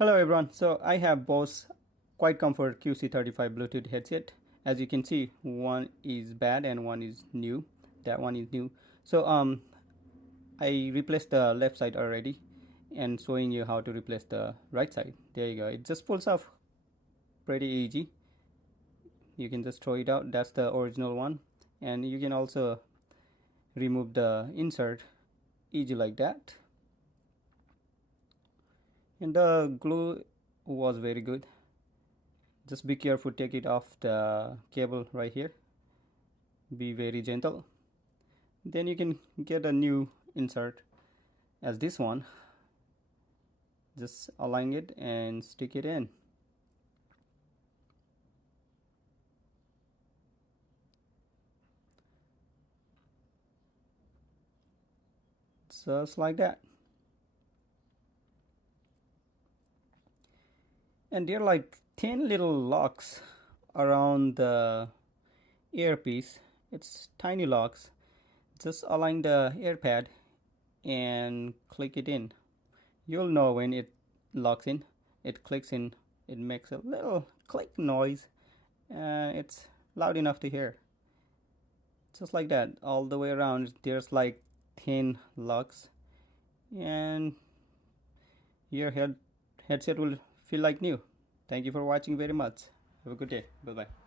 Hello everyone, so I have Bose QuietComfort QC35 Bluetooth headset. As you can see, one is bad and one is new. That one is new. So I replaced the left side already and showing you how to replace the right side. There you go. It just pulls off pretty easy. You can just throw it out. That's the original one. And you can also remove the insert easy like that. And the glue was very good. Just be careful, take it off the cable right here. Be very gentle. Then you can get a new insert as this one. Just align it and stick it in. Just like that. And there are like 10 little locks around the earpiece. It's tiny locks. Just align the AirPad and click it in. You'll know when it locks in. It clicks in. It makes a little click noise and it's loud enough to hear. Just like that, all the way around. There's like 10 locks and your headset will feel like new. Thank you for watching very much. Have a good day. Bye bye.